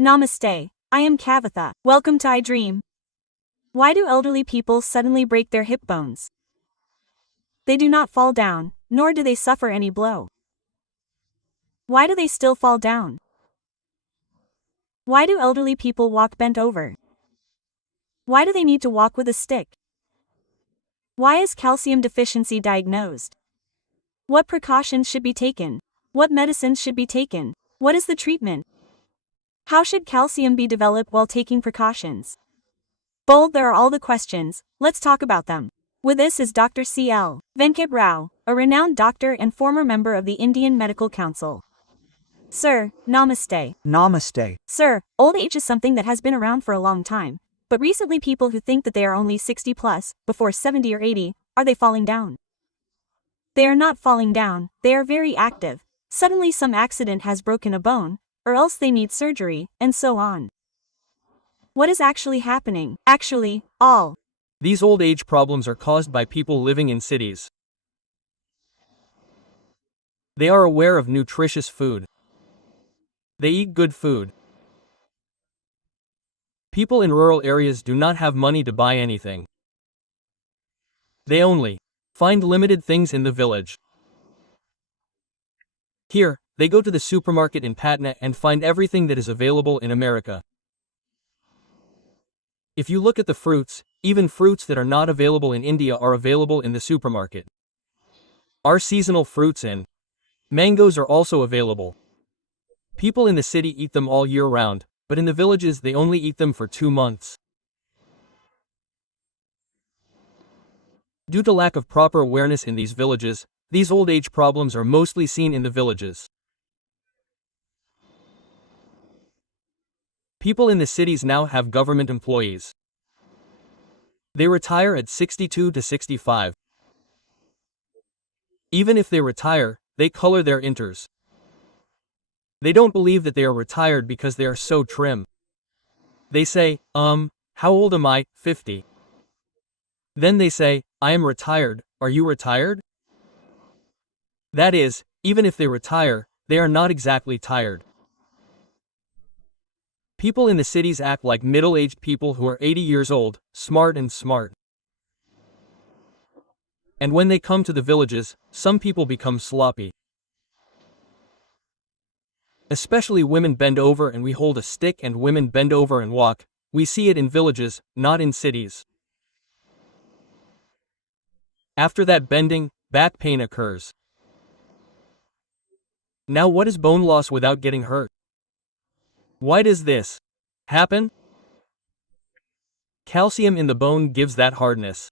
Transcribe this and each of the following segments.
Namaste. I am Kavitha. Welcome to iDream. Why do elderly people suddenly break their hip bones? They do not fall down, nor do they suffer any blow. Why do they still fall down? Why do elderly people walk bent over? Why do they need to walk with a stick? Why is calcium deficiency diagnosed? What precautions should be taken? What medicines should be taken? What is the treatment? How should calcium be developed while taking precautions? Bold, there are all the questions, let's talk about them. With us is Dr. C.L. Venkat Rao, a renowned doctor and former member of the Indian Medical Council. Sir, namaste. Namaste. Sir, old age is something that has been around for a long time, but recently people who think that they are only 60 plus, before 70 or 80, are they falling down? They are not falling down, they are very active. Suddenly some accident has broken a bone, or else they need surgery, and so on. What is actually happening? Actually, all These old age problems are caused by people living in cities. They are aware of nutritious food. They eat good food. People in rural areas do not have money to buy anything. They only find limited things in the village. Here, they go to the supermarket in Patna and find everything that is available in America. If you look at the fruits, even fruits that are not available in India are available in the supermarket. Our seasonal fruits and mangoes are also available. People in the city eat them all year round, but in the villages they only eat them for 2 months. Due to lack of proper awareness in these villages, these old age problems are mostly seen in the villages. People in the cities now have government employees. They retire at 62 to 65. Even if they retire, they color their inters. They don't believe that they are retired because they are so trim. They say, how old am I? 50. Then they say, I am retired, are you retired? That is, even if they retire, they are not exactly tired. People in the cities act like middle-aged people who are 80 years old, smart. And when they come to the villages, some people become sloppy. Especially women bend over and we hold a stick and women bend over and walk. We see it in villages, not in cities. After that bending, back pain occurs. Now what is bone loss without getting hurt? Why does this happen? Calcium in the bone gives that hardness.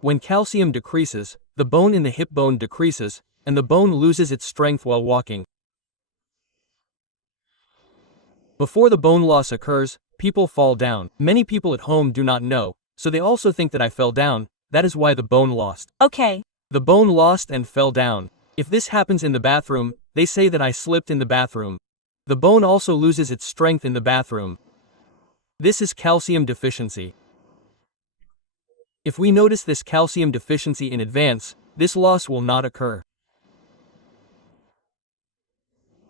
When calcium decreases, the bone in the hip bone decreases, and the bone loses its strength while walking. Before the bone loss occurs, people fall down. Many people at home do not know, so they also think that I fell down. That is why the bone lost. okay. The bone lost and fell down. If this happens in the bathroom, they say that I slipped in the bathroom. The bone also loses its strength in the bathroom. This is calcium deficiency. If we notice this calcium deficiency in advance, this loss will not occur.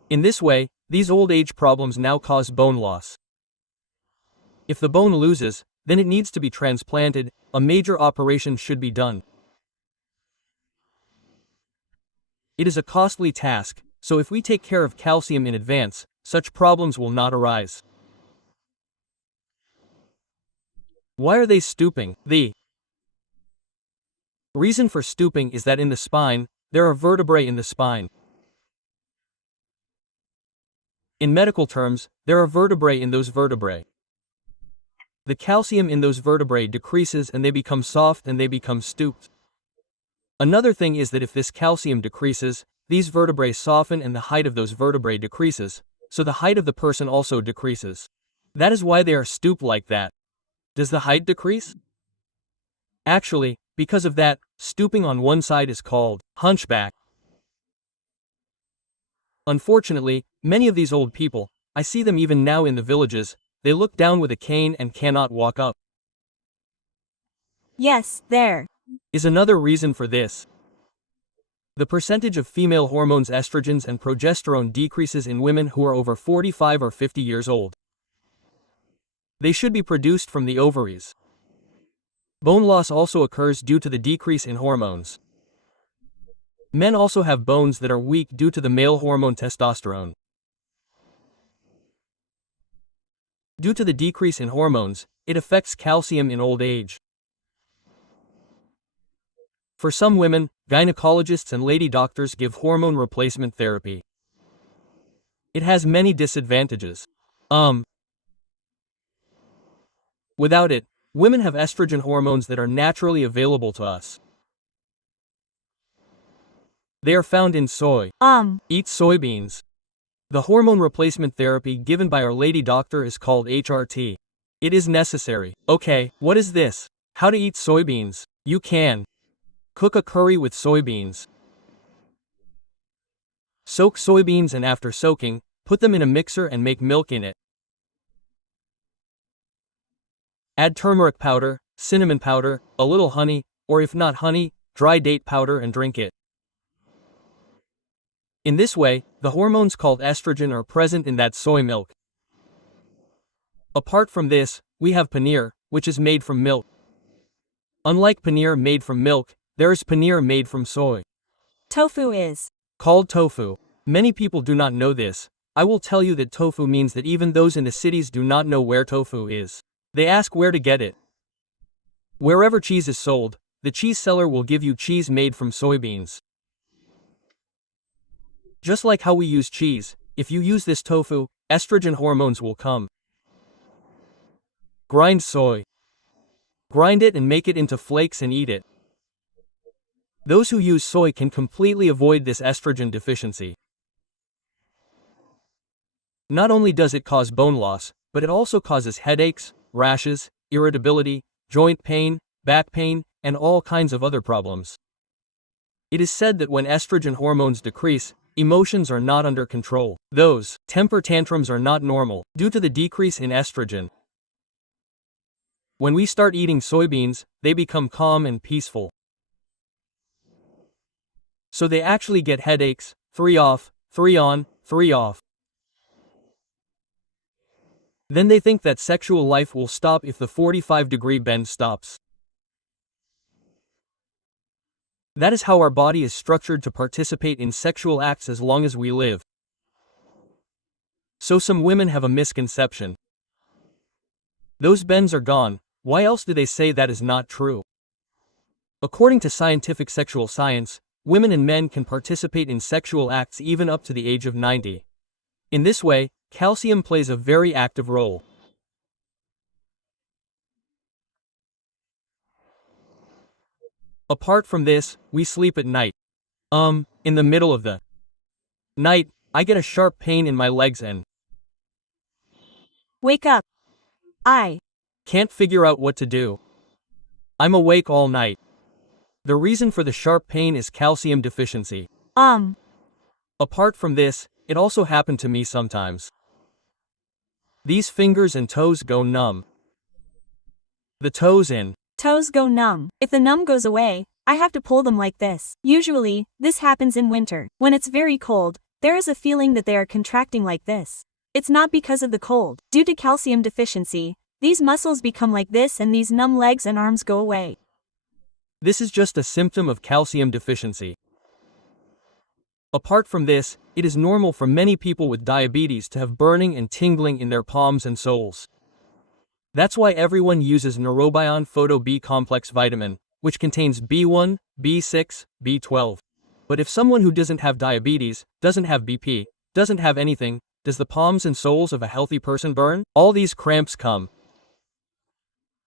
In this way, these old age problems now cause bone loss. If the bone loses, then it needs to be transplanted. A major operation should be done. It is a costly task, so if we take care of calcium in advance, such problems will not arise. Why are they stooping? The reason for stooping is that in the spine, there are vertebrae in the spine. In medical terms, there are vertebrae in those vertebrae. The calcium in those vertebrae decreases and they become soft and they become stooped. Another thing is that if this calcium decreases, these vertebrae soften and the height of those vertebrae decreases, so the height of the person also decreases. That is why they are stooped like that. Does the height decrease? Actually, because of that, stooping on one side is called hunchback. Unfortunately, many of these old people, I see them even now in the villages, they look down with a cane and cannot walk up. Yes, there Is another reason for this. The percentage of female hormones estrogens and progesterone decreases in women who are over 45 or 50 years old. They should be produced from the ovaries. Bone loss also occurs due to the decrease in hormones. Men also have bones that are weak due to the male hormone testosterone. Due to the decrease in hormones, it affects calcium in old age. For some women, gynecologists and lady doctors give hormone replacement therapy. It has many disadvantages. Without it, women have estrogen hormones that are naturally available to us. They are found in soy. Eat soybeans. The hormone replacement therapy given by Our Lady doctor is called HRT. It is necessary. Okay, what is this? How to eat soybeans? You can. Cook a curry with soybeans. Soak soybeans and after soaking, put them in a mixer and make milk in it. Add turmeric powder, cinnamon powder, a little honey, or if not honey, dry date powder and drink it. In this way, the hormones called estrogen are present in that soy milk. Apart from this, we have paneer, which is made from milk. Unlike paneer made from milk, there is paneer made from soy. Tofu is called tofu. Many people do not know this. I will tell you that tofu means that even those in the cities do not know where tofu is. They ask where to get it. Wherever cheese is sold, the cheese seller will give you cheese made from soybeans. Just like how we use cheese, if you use this tofu, estrogen hormones will come. Grind soy. Grind it and make it into flakes and eat it. Those who use soy can completely avoid this estrogen deficiency. Not only does it cause bone loss, but it also causes headaches, rashes, irritability, joint pain, back pain, and all kinds of other problems. It is said that when estrogen hormones decrease, emotions are not under control. Those temper tantrums are not normal, due to the decrease in estrogen. When we start eating soybeans, they become calm and peaceful. So they actually get headaches, 3 off, 3 on, 3 off. Then they think that sexual life will stop if the 45-degree bend stops. That is how our body is structured to participate in sexual acts as long as we live. So some women have a misconception. Those bends are gone, why else do they say that is not true? According to scientific sexual science, women and men can participate in sexual acts even up to the age of 90. In this way, calcium plays a very active role. Apart from this, we sleep at night. In the middle of the night, I get a sharp pain in my legs and wake up. I can't figure out what to do. I'm awake all night. The reason for the sharp pain is calcium deficiency. Apart from this, it also happened to me sometimes. These fingers and toes go numb. The toes go numb. If the numb goes away, I have to pull them like this. Usually, this happens in winter. When it's very cold, there is a feeling that they are contracting like this. It's not because of the cold. Due to calcium deficiency, these muscles become like this and these numb legs and arms go away. This is just a symptom of calcium deficiency. Apart from this, it is normal for many people with diabetes to have burning and tingling in their palms and soles. That's why everyone uses Neurobion Photo B complex vitamin, which contains B1, B6, B12. But if someone who doesn't have diabetes, doesn't have BP, doesn't have anything, does the palms and soles of a healthy person burn? All these cramps come.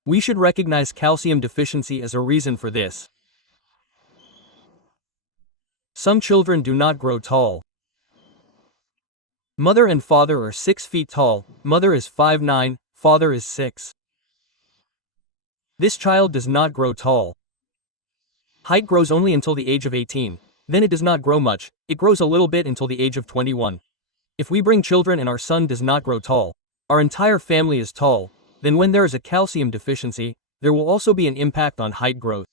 We should recognize calcium deficiency as a reason for this. Some children do not grow tall. Mother and father are 6 feet tall, mother is 5'9", father is 6. This child does not grow tall. Height grows only until the age of 18, then it does not grow much, it grows a little bit until the age of 21. If we bring children and our son does not grow tall, our entire family is tall, then when there is a calcium deficiency, there will also be an impact on height growth.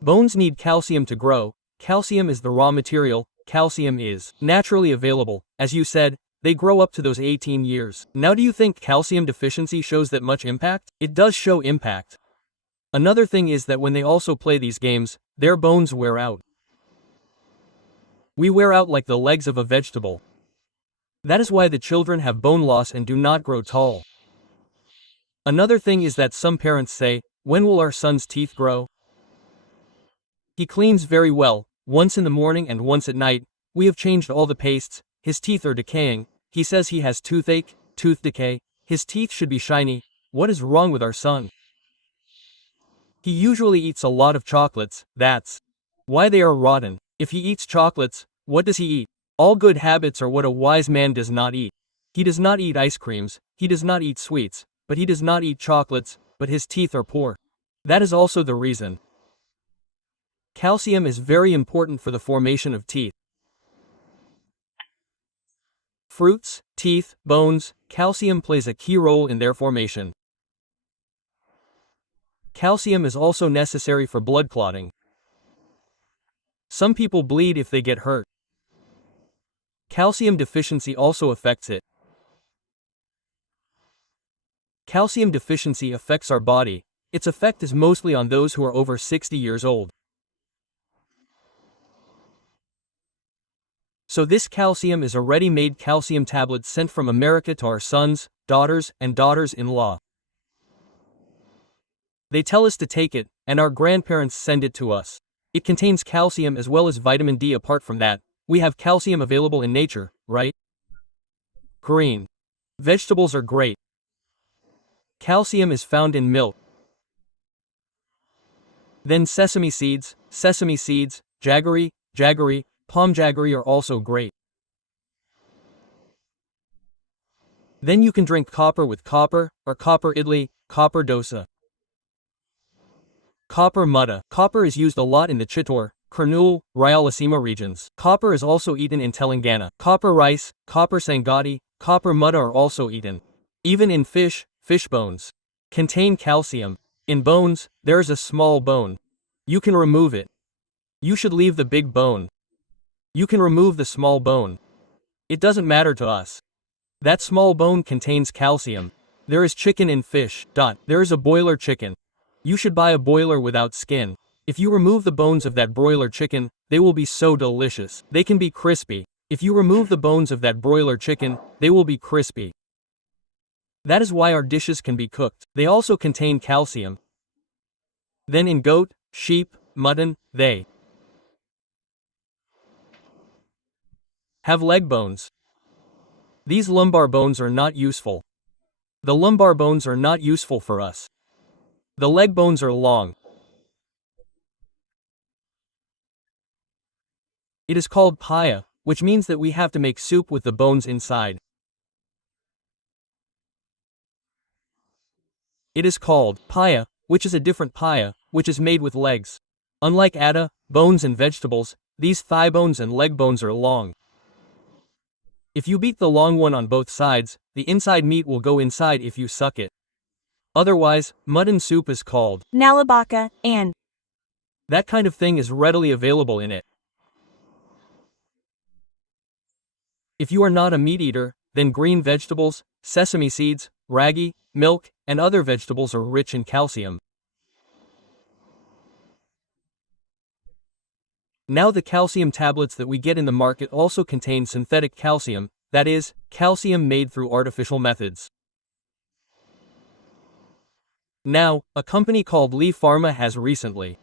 Bones need calcium to grow, calcium is the raw material, calcium is naturally available. As you said, they grow up to those 18 years. Now do you think calcium deficiency shows that much impact? It does show impact. Another thing is that when they also play these games, their bones wear out. We wear out like the legs of a vegetable. That is why the children have bone loss and do not grow tall. Another thing is that some parents say, "When will our son's teeth grow?" He cleans very well, once in the morning and once at night. We have changed all the pastes, his teeth are decaying. He says he has toothache, tooth decay, his teeth should be shiny. What is wrong with our son? He usually eats a lot of chocolates, that's why they are rotten. If he eats chocolates, what does he eat? All good habits are what a wise man does not eat. He does not eat ice creams, he does not eat sweets, but he does not eat chocolates, but his teeth are poor. That is also the reason. Calcium is very important for the formation of teeth. Fruits, teeth, bones, calcium plays a key role in their formation. Calcium is also necessary for blood clotting. Some people bleed if they get hurt. Calcium deficiency also affects it. Calcium deficiency affects our body. Its effect is mostly on those who are over 60 years old. So this calcium is a ready-made calcium tablet sent from America to our sons, daughters, and daughters-in-law. They tell us to take it, and our grandparents send it to us. It contains calcium as well as vitamin D. Apart from that, we have calcium available in nature, right? Green vegetables are great. Calcium is found in milk. Then sesame seeds, jaggery, palm jaggery are also great. Then you can drink copper with copper, or copper idli, copper dosa. Copper mutta. Copper is used a lot in the Chittor, Kurnool, Rayalaseema regions. Copper is also eaten in Telangana. Copper rice, copper sangati, copper mutta are also eaten. Even in fish bones contain calcium. In bones, there is a small bone. You can remove it. You should leave the big bone. You can remove the small bone. It doesn't matter to us. That small bone contains calcium. There is chicken in fish. There is a boiler chicken. You should buy a boiler without skin. If you remove the bones of that broiler chicken, they will be so delicious. They can be crispy. If you remove the bones of that broiler chicken, they will be crispy. That is why our dishes can be cooked. They also contain calcium. Then in goat, sheep, mutton, they have leg bones. These lumbar bones are not useful. The lumbar bones are not useful for us. The leg bones are long. It is called paya, which means that we have to make soup with the bones inside. It is called paya, which is a different paya, which is made with legs. Unlike atta, bones and vegetables, these thigh bones and leg bones are long. If you beat the long one on both sides, the inside meat will go inside if you suck it. Otherwise, mutton soup is called nalabaka, and that kind of thing is readily available in it. If you are not a meat eater, then green vegetables, sesame seeds, ragi, milk, and other vegetables are rich in calcium. Now the calcium tablets that we get in the market also contain synthetic calcium, that is, calcium made through artificial methods. Now, a company called Lee Pharma has recently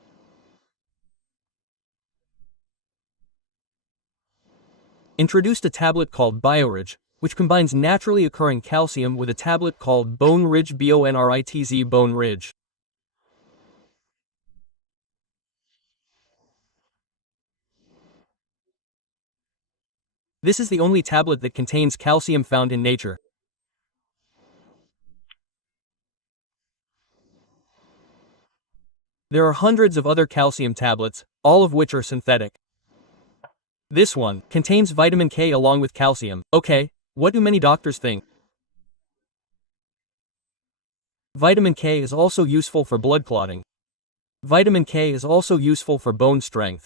introduced a tablet called BioRidge, which combines naturally occurring calcium with a tablet called Bone Ridge BONRITZ Bone Ridge. This is the only tablet that contains calcium found in nature. There are hundreds of other calcium tablets, all of which are synthetic. This one contains vitamin K along with calcium. Okay, what do many doctors think? Vitamin K is also useful for blood clotting. Vitamin K is also useful for bone strength.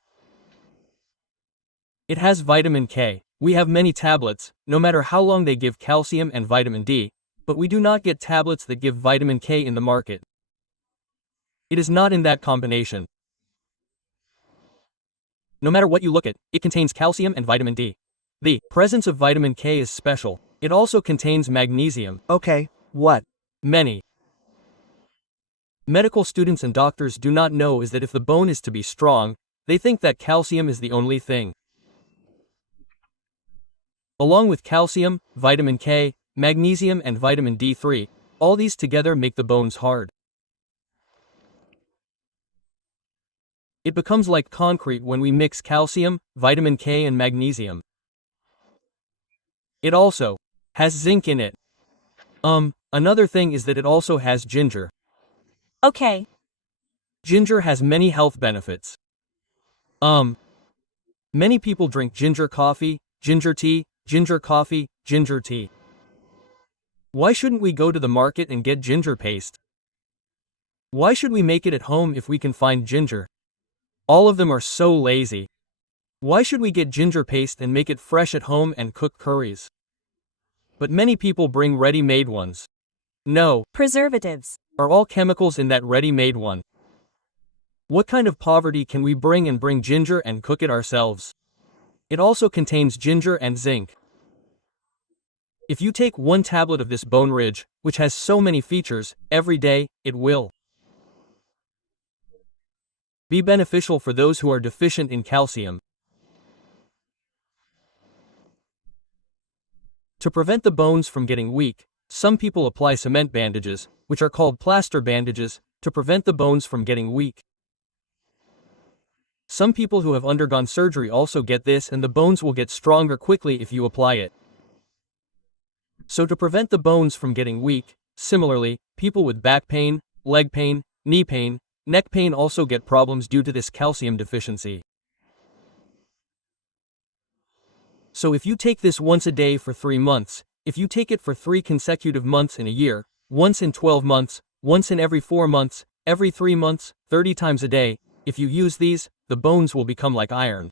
It has vitamin K. We have many tablets, no matter how long they give calcium and vitamin D, but we do not get tablets that give vitamin K in the market. It is not in that combination. No matter what you look at, it contains calcium and vitamin D. The presence of vitamin K is special. It also contains magnesium. Okay, what? Many medical students and doctors do not know is that if the bone is to be strong, they think that calcium is the only thing. Along with calcium, vitamin K, magnesium and vitamin D3, all these together make the bones hard. It becomes like concrete when we mix calcium, vitamin K and magnesium. It also has zinc in it. Another thing is that it also has ginger. Okay. Ginger has many health benefits. Many people drink ginger coffee, ginger tea, ginger coffee, ginger tea. Why shouldn't we go to the market and get ginger paste? Why should we make it at home if we can find ginger? All of them are so lazy. Why should we get ginger paste and make it fresh at home and cook curries? But many people bring ready-made ones. No. Preservatives. Are all chemicals in that ready-made one? What kind of poverty can we bring and bring ginger and cook it ourselves? It also contains ginger and zinc. If you take one tablet of this Bone Ridge, which has so many features, every day, it will be beneficial for those who are deficient in calcium. To prevent the bones from getting weak, some people apply cement bandages, which are called plaster bandages, to prevent the bones from getting weak. Some people who have undergone surgery also get this, and the bones will get stronger quickly if you apply it. So to prevent the bones from getting weak, similarly, people with back pain, leg pain, knee pain, neck pain also get problems due to this calcium deficiency. So if you take this once a day for 3 months, if you take it for 3 consecutive months in a year, once in 12 months, once in every 4 months, every 3 months, 30 times a day, if you use these, the bones will become like iron.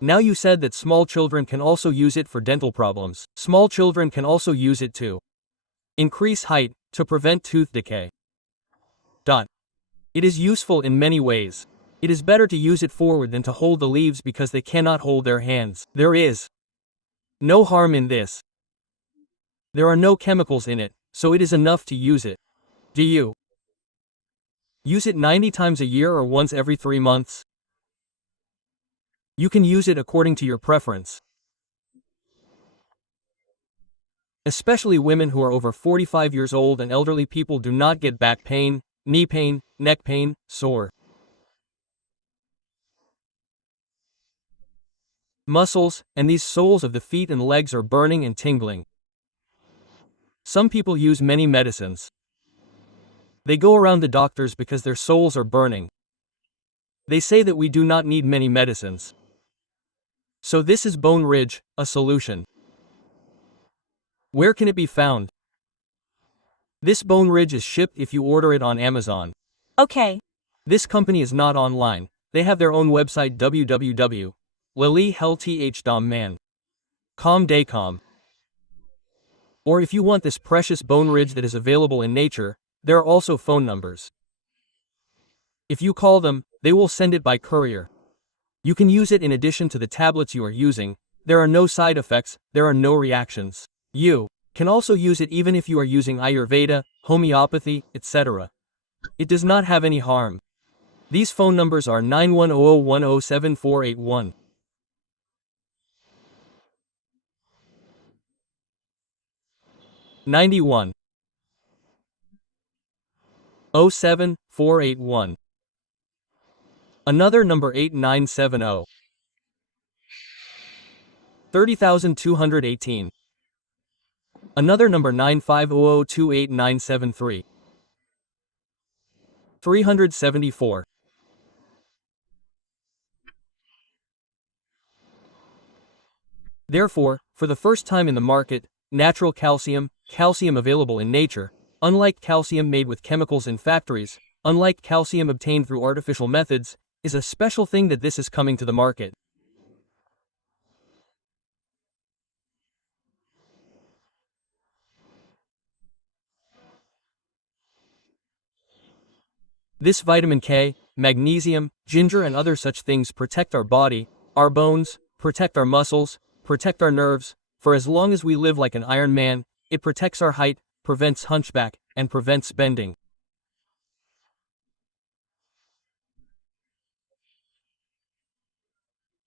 Now you said that small children can also use it for dental problems. Small children can also use it to increase height, to prevent tooth decay. It is useful in many ways. It is better to use it forward than to hold the leaves because they cannot hold their hands. There is no harm in this. There are no chemicals in it, so it is enough to use it. Do you use it 90 times a year or once every 3 months? You can use it according to your preference. Especially women who are over 45 years old and elderly people do not get back pain, knee pain, neck pain, sore muscles, and these soles of the feet and legs are burning and tingling. Some people use many medicines. They go around the doctors because their soles are burning. They say that we do not need many medicines. So this is Bone Ridge, a solution. Where can it be found? This Bone Ridge is shipped if you order it on Amazon. Okay. This company is not online. They have their own website www.lilihealthcom.com. Or if you want this precious Bone Ridge that is available in nature, there are also phone numbers. If you call them, they will send it by courier. You can use it in addition to the tablets you are using. There are no side effects, there are no reactions. You can also use it even if you are using Ayurveda, homeopathy, etc. It does not have any harm. These phone numbers are 9100107481. 91 07481. Another number 8970 30218. Another number 950028973. 374. Therefore, for the first time in the market, natural calcium, calcium available in nature, unlike calcium made with chemicals in factories, unlike calcium obtained through artificial methods, is a special thing that this is coming to the market. This vitamin K, magnesium, ginger and other such things protect our body, our bones, protect our muscles, protect our nerves, for as long as we live like an Iron Man, it protects our height, prevents hunchback, and prevents bending.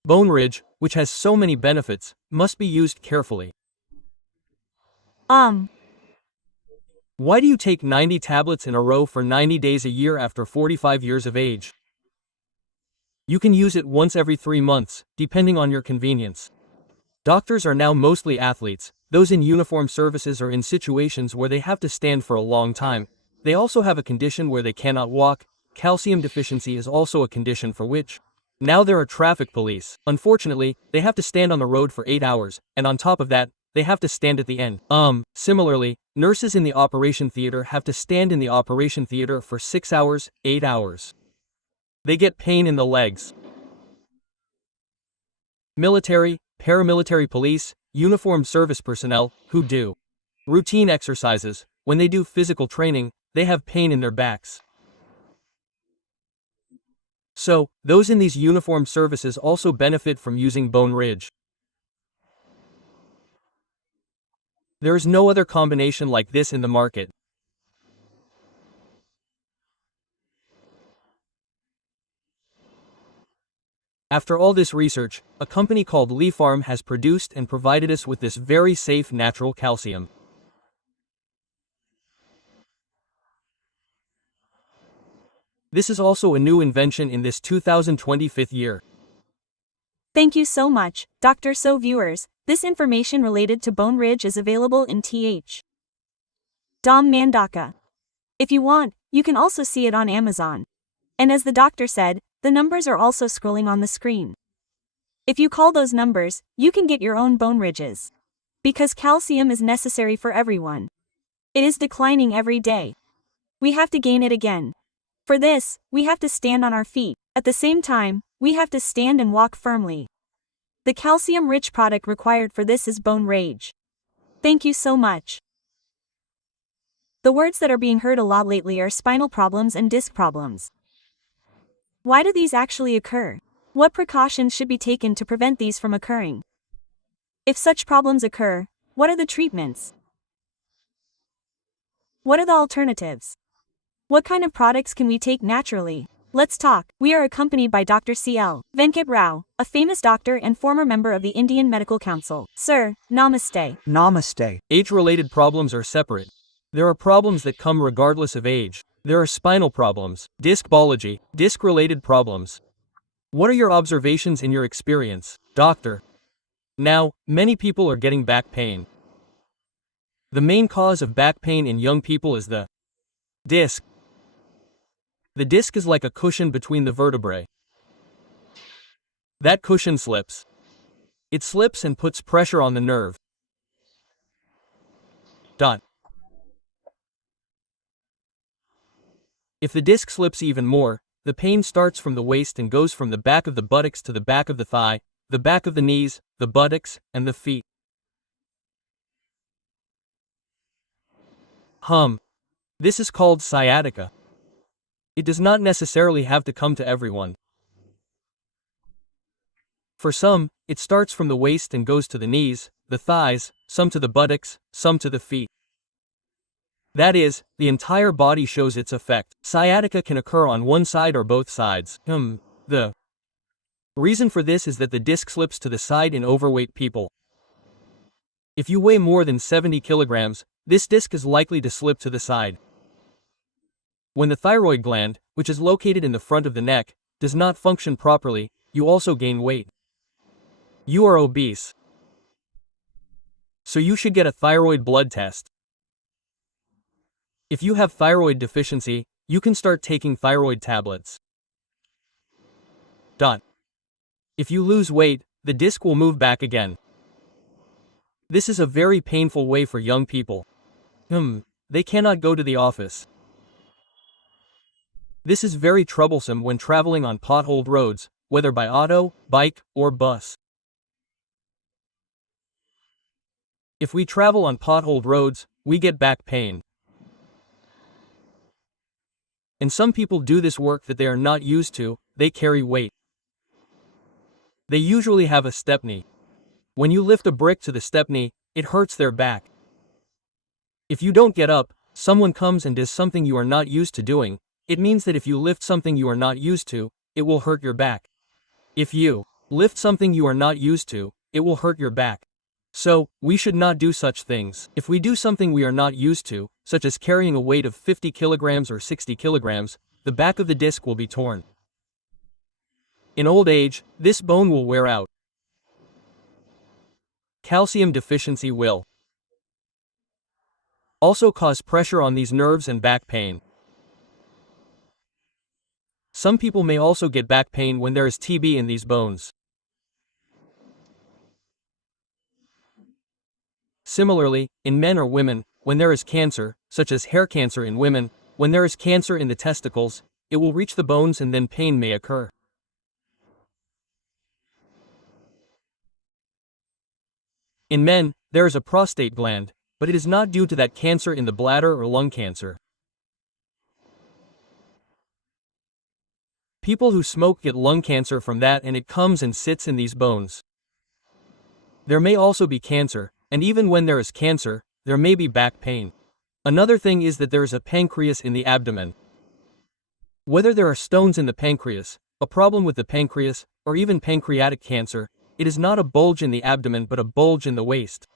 Bone Ridge, which has so many benefits, must be used carefully. Why do you take 90 tablets in a row for 90 days a year after 45 years of age? You can use it once every 3 months, depending on your convenience. Doctors are now mostly athletes, those in uniform services are in situations where they have to stand for a long time. They also have a condition where they cannot walk. Calcium deficiency is also a condition for which now there are traffic police. Unfortunately, they have to stand on the road for 8 hours, and on top of that, they have to stand at the end. Similarly, nurses in the operation theater have to stand in the operation theater for 6 hours, 8 hours. They get pain in the legs. Military, paramilitary police, uniformed service personnel, who do routine exercises, when they do physical training, they have pain in their backs. So, those in these uniformed services also benefit from using Bone Ridge. There is no other combination like this in the market. After all this research, a company called Lee Farm has produced and provided us with this very safe natural calcium. This is also a new invention in this 2025 year. Thank you so much, Dr. So viewers, this information related to Bone Ridge is available in Th. Dom Mandaka. If you want, you can also see it on Amazon. And as the doctor said, the numbers are also scrolling on the screen. If you call those numbers, you can get your own bone ridges. Because calcium is necessary for everyone. It is declining every day. We have to gain it again. For this, we have to stand on our feet. At the same time, we have to stand and walk firmly. The calcium-rich product required for this is Bone Ridge. Thank you so much. The words that are being heard a lot lately are spinal problems and disc problems. Why do these actually occur? What precautions should be taken to prevent these from occurring? If such problems occur, what are the treatments? What are the alternatives? What kind of products can we take naturally? Let's talk. We are accompanied by Dr. C.L. Venkat Rao, a famous doctor and former member of the Indian Medical Council. Sir, namaste. Namaste. Age-related problems are separate. There are problems that come regardless of age. There are spinal problems, discology, disc-related problems. What are your observations in your experience, doctor? Now, many people are getting back pain. The main cause of back pain in young people is the disc. The disc is like a cushion between the vertebrae. That cushion slips. It slips and puts pressure on the nerve. If the disc slips even more, the pain starts from the waist and goes from the back of the buttocks to the back of the thigh, the back of the knees, the buttocks, and the feet. This is called sciatica. It does not necessarily have to come to everyone. For some, it starts from the waist and goes to the knees, the thighs, some to the buttocks, some to the feet. That is, the entire body shows its effect. Sciatica can occur on one side or both sides. The reason for this is that the disc slips to the side in overweight people. If you weigh more than 70 kilograms, this disc is likely to slip to the side. When the thyroid gland, which is located in the front of the neck, does not function properly, you also gain weight. You are obese. So you should get a thyroid blood test. If you have thyroid deficiency, you can start taking thyroid tablets. If you lose weight, the disc will move back again. This is a very painful way for young people. They cannot go to the office. This is very troublesome when traveling on potholed roads, whether by auto, bike, or bus. If we travel on potholed roads, we get back pain. And some people do this work that they are not used to, they carry weight. They usually have a stepney. When you lift a brick to the stepney, it hurts their back. If you don't get up, someone comes and does something you are not used to doing, it means that if you lift something you are not used to, it will hurt your back. If you lift something you are not used to, it will hurt your back. So, we should not do such things. If we do something we are not used to, such as carrying a weight of 50 kilograms or 60 kilograms, the back of the disc will be torn. In old age, this bone will wear out. Calcium deficiency will also cause pressure on these nerves and back pain. Some people may also get back pain when there is TB in these bones. Similarly, in men or women, when there is cancer, such as hair cancer in women, when there is cancer in the testicles, it will reach the bones and then pain may occur. In men, there is a prostate gland, but it is not due to that cancer in the bladder or lung cancer. People who smoke get lung cancer from that and it comes and sits in these bones. There may also be cancer, and even when there is cancer, there may be back pain. Another thing is that there is a pancreas in the abdomen. Whether there are stones in the pancreas, a problem with the pancreas, or even pancreatic cancer, it is not a bulge in the abdomen but a bulge in the waist.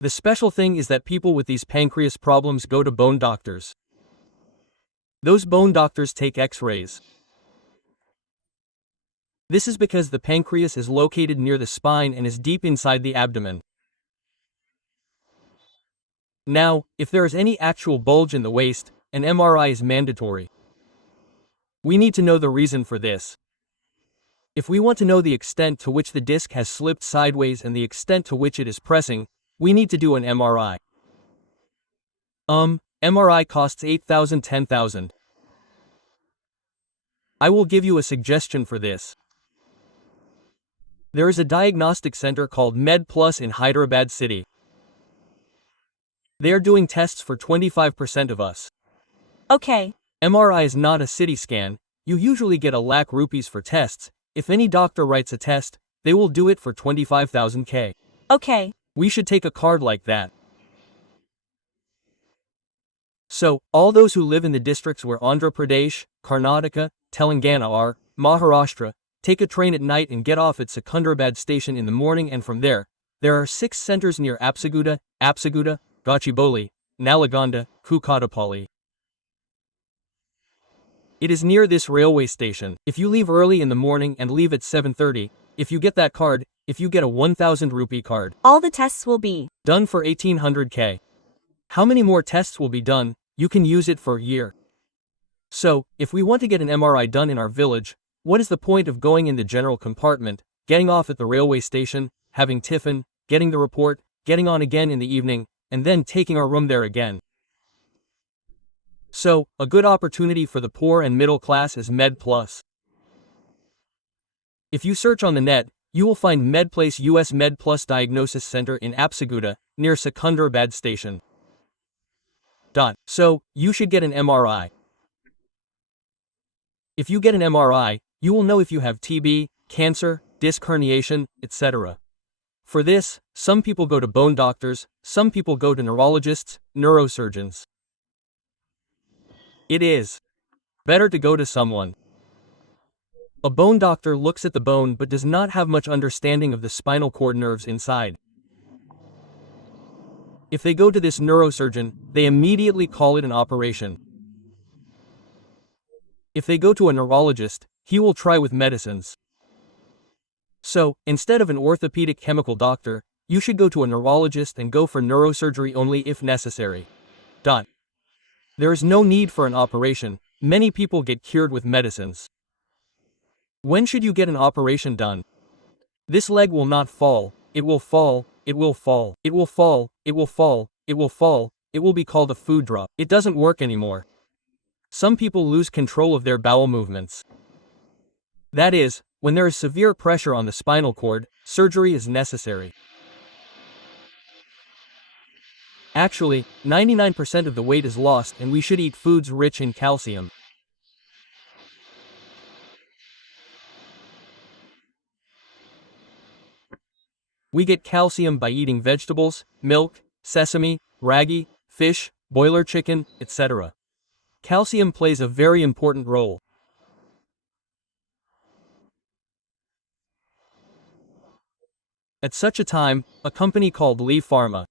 The special thing is that people with these pancreas problems go to bone doctors. Those bone doctors take X-rays. This is because the pancreas is located near the spine and is deep inside the abdomen. Now, if there is any actual bulge in the waist, an MRI is mandatory. We need to know the reason for this. If we want to know the extent to which the disc has slipped sideways and the extent to which it is pressing, we need to do an MRI. MRI costs $8,000 to $10,000. I will give you a suggestion for this. There is a diagnostic center called MedPlus in Hyderabad city. They are doing tests for 25% of us. Okay. MRI is not a city scan, you usually get ₹1,00,000 for tests. If any doctor writes a test, they will do it for 25,000 K. Okay. We should take a card like that. So, all those who live in the districts where Andhra Pradesh, Karnataka, Telangana are, Maharashtra, take a train at night and get off at Secunderabad station in the morning, and from there are 6 centers near Apsaguda, Gachibowli, Nalgonda, Kukatapalli. It is near this railway station. If you leave early in the morning and leave at 7:30, if you get that card, if you get a 1,000 rupee card, All the tests will be done for 1,800 K. How many more tests will be done? You can use it for a year. So, if we want to get an MRI done in our village, what is the point of going in the general compartment, getting off at the railway station, having tiffin, getting the report, getting on again in the evening, and then taking our room there again? So, a good opportunity for the poor and middle class is MedPlus. If you search on the net, you will find MedPlus US MedPlus Diagnosis Center in Apsaguda, near Secunderabad station. So, you should get an MRI. If you get an MRI, you will know if you have TB, cancer, disc herniation, etc. For this, some people go to bone doctors, some people go to neurologists, neurosurgeons. It is better to go to someone. A bone doctor looks at the bone but does not have much understanding of the spinal cord nerves inside. If they go to this neurosurgeon, they immediately call it an operation. If they go to a neurologist, he will try with medicines. So, instead of an orthopedic chemical doctor, you should go to a neurologist and go for neurosurgery only if necessary. There is no need for an operation. Many people get cured with medicines. When should you get an operation done? This leg will not fall, it will fall, it will fall, it will fall, it will fall, it will fall, it will be called a food drop. It doesn't work anymore. Some people lose control of their bowel movements. That is, when there is severe pressure on the spinal cord, surgery is necessary. Actually, 99% of the weight is lost and we should eat foods rich in calcium. We get calcium by eating vegetables, milk, sesame, ragi, fish, boiler chicken, etc. Calcium plays a very important role. At such a time, a company called Leaf Pharma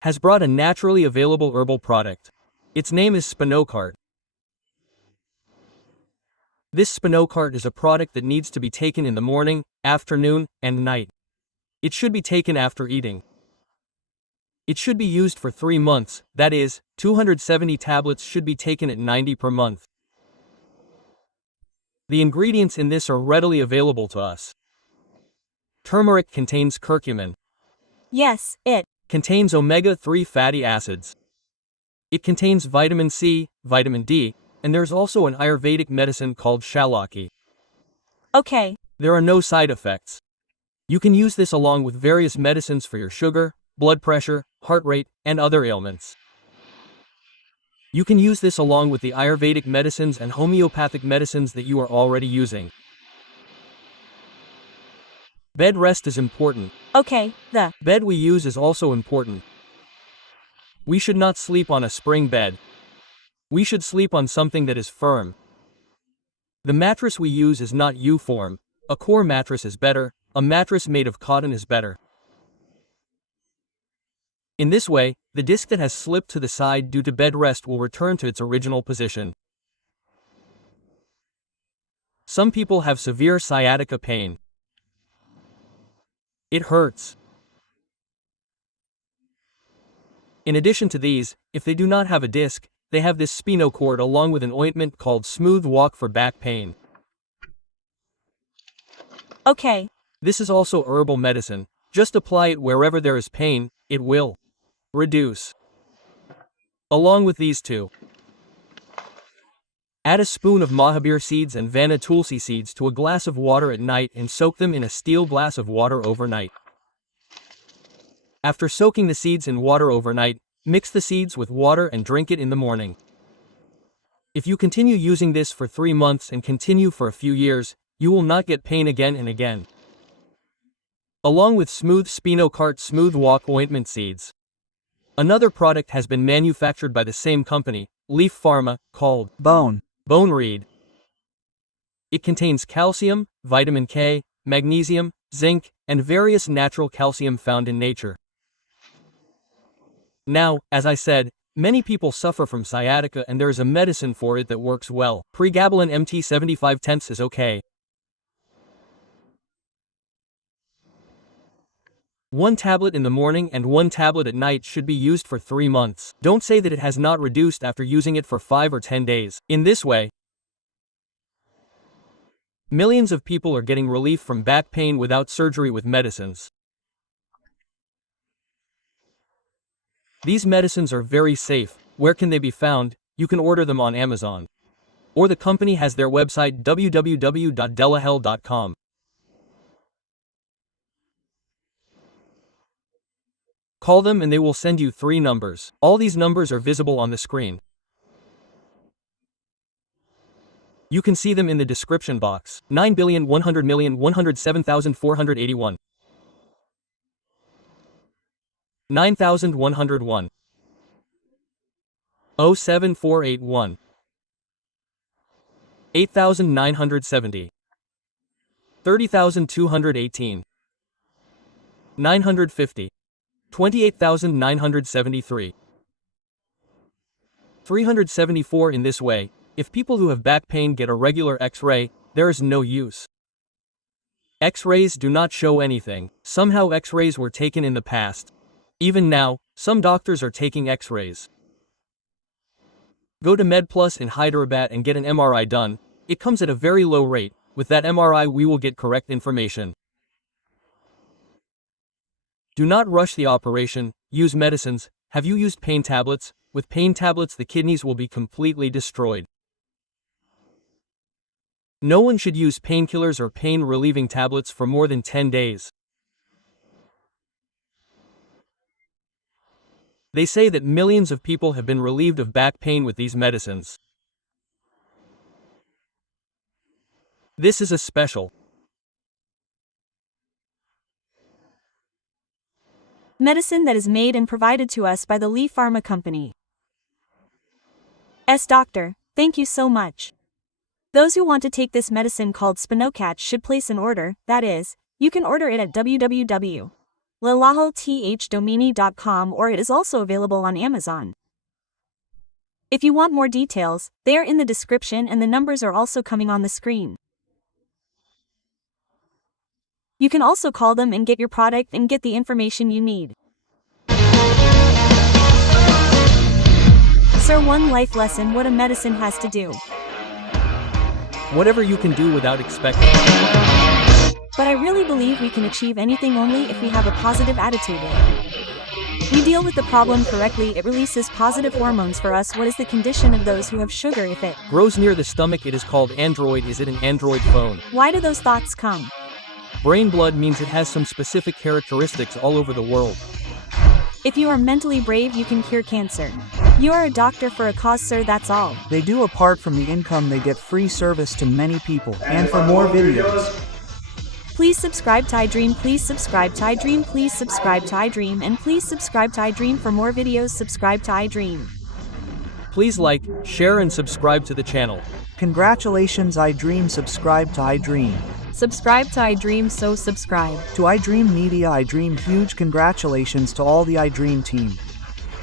has brought a naturally available herbal product. Its name is Spinocart. This Spinocart is a product that needs to be taken in the morning, afternoon, and night. It should be taken after eating. It should be used for 3 months, that is, 270 tablets should be taken at 90 per month. The ingredients in this are readily available to us. Turmeric contains curcumin. Yes, it Contains omega-3 fatty acids. It contains vitamin C, vitamin D, and there's also an Ayurvedic medicine called Shalaki. Okay. There are no side effects. You can use this along with various medicines for your sugar, blood pressure, heart rate, and other ailments. You can use this along with the Ayurvedic medicines and homeopathic medicines that you are already using. Bed rest is important. Okay, the bed we use is also important. We should not sleep on a spring bed. We should sleep on something that is firm. The mattress we use is not U-form. A core mattress is better. A mattress made of cotton is better. In this way, the disc that has slipped to the side due to bed rest will return to its original position. Some people have severe sciatica pain. It hurts. In addition to these, if they do not have a disc, they have this Spinocart along with an ointment called Smooth Walk for back pain. Okay. This is also herbal medicine. Just apply it wherever there is pain, it will reduce. Along with these two, add a spoon of Mahabir seeds and Vana Tulsi seeds to a glass of water at night and soak them in a steel glass of water overnight. After soaking the seeds in water overnight, mix the seeds with water and drink it in the morning. If you continue using this for 3 months and continue for a few years, you will not get pain again and again. Along with Smooth Spinocart Smooth Walk ointment seeds. Another product has been manufactured by the same company, Leaf Pharma, called Bone Reed. It contains calcium, vitamin K, magnesium, zinc, and various natural calcium found in nature. Now, as I said, many people suffer from sciatica and there is a medicine for it that works well. Pregabalin MT 75/10 is okay. 1 tablet in the morning and 1 tablet at night should be used for 3 months. Don't say that it has not reduced after using it for 5 or 10 days. In this way, millions of people are getting relief from back pain without surgery with medicines. These medicines are very safe. Where can they be found? You can order them on Amazon. Or the company has their website www.delahel.com. Call them and they will send you 3 numbers. All these numbers are visible on the screen. You can see them in the description box. 9,100,107,481. 9,101. 07481. 8,970. 30,218. 950. 28,973. 374. In this way, if people who have back pain get a regular X-ray, there is no use. X-rays do not show anything. Somehow X-rays were taken in the past. Even now, some doctors are taking X-rays. Go to MedPlus in Hyderabad and get an MRI done. It comes at a very low rate. With that MRI we will get correct information. Do not rush the operation. Use medicines. Have you used pain tablets? With pain tablets, the kidneys will be completely destroyed. No one should use painkillers or pain-relieving tablets for more than 10 days. They say that millions of people have been relieved of back pain with these medicines. This is a special medicine that is made and provided to us by the Lee Pharma Company. Doctor, thank you so much. Those who want to take this medicine called Spinocatch should place an order, that is, you can order it at www.lalahotdomini.com, or it is also available on Amazon. If you want more details, they are in the description and the numbers are also coming on the screen. You can also call them and get your product and get the information you need. Sir, one life lesson: what a medicine has to do. Whatever you can do without expecting. But I really believe we can achieve anything only if we have a positive attitude. We deal with the problem correctly, it releases positive hormones for us. What is the condition of those who have sugar? If it Grows near the stomach, it is called Android. Is it an Android phone? Why do those thoughts come? Brain blood means it has some specific characteristics all over the world. If you are mentally brave, you can cure cancer. You are a doctor for a cause, sir, that's all. They do. Apart from the income, they get free service to many people. And for more videos, please subscribe to iDream, please subscribe to iDream, please subscribe to iDream, and please subscribe to iDream for more videos. Subscribe to iDream. Please like, share and subscribe to the channel. congratulations iDream. Subscribe to iDream. Subscribe to iDream, so subscribe. To iDream Media, iDream, huge congratulations to all the iDream team.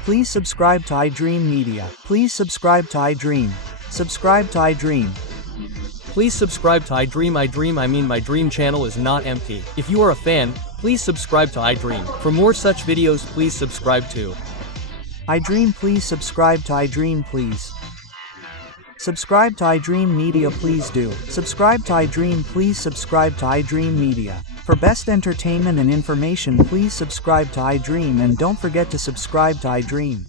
Please subscribe to iDream Media. Please subscribe to iDream. Subscribe to iDream. Please subscribe to iDream. My dream channel is not empty. If you are a fan, please subscribe to iDream. For more such videos, please subscribe to iDream. Please subscribe to iDream, please. Subscribe to iDream Media, please do. Subscribe to iDream, please subscribe to iDream Media. For best entertainment and information, please subscribe to iDream, and don't forget to subscribe to iDream.